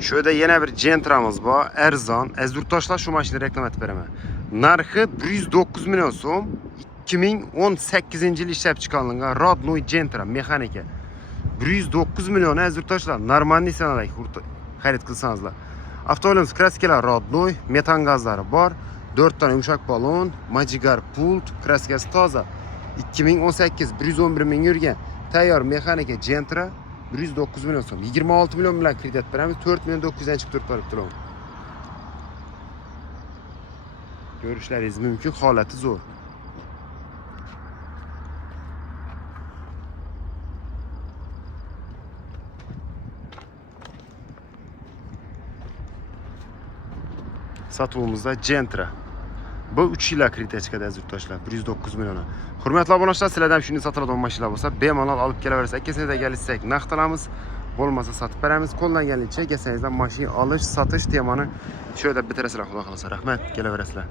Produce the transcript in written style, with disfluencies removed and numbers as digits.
Şöyle yine bir Gentra'mız var. Erzan. Ezurtaşlar şu maşını reklam etip vereme. Narxı 109 milyon so'm. 2018 yıl işlep çıkarılgan Rodnoy Gentra mexanika. 109 milyon Ezurtaşlar. Normal sanalay xarid qilsanızlar. Avtomobilimiz kraskalar Rodnoy, metan gazları var. 4 tane yumuşak balon, Magigar pult, kraskasi toza. 2018 111 ming yurgan tayyor mexanika Gentra 109 milyon so'm. 26 milyon bilan kredit beramiz. 4 milyon 900 chiqib turibdi. Ko'rishlaringiz mumkin, holati zo'r. Satuvimizda Gentra. Bu 3 yillik kredit chiqadi Ezurtaşlar 109 milyona. Hurmatli obunachilar, sizlardan shunday sotiladigan mashinalar bo'lsa, bemalol olib kelaverasiz. Akasingizga kelsak, naqdlamiz, bo'lmasa sotib beramiz. Qo'ldan kelgancha akasingizdan mashina olish, sotish temani shu yerda bitirasizlar, xudo xolasa. Rahmat, kelaverasizlar.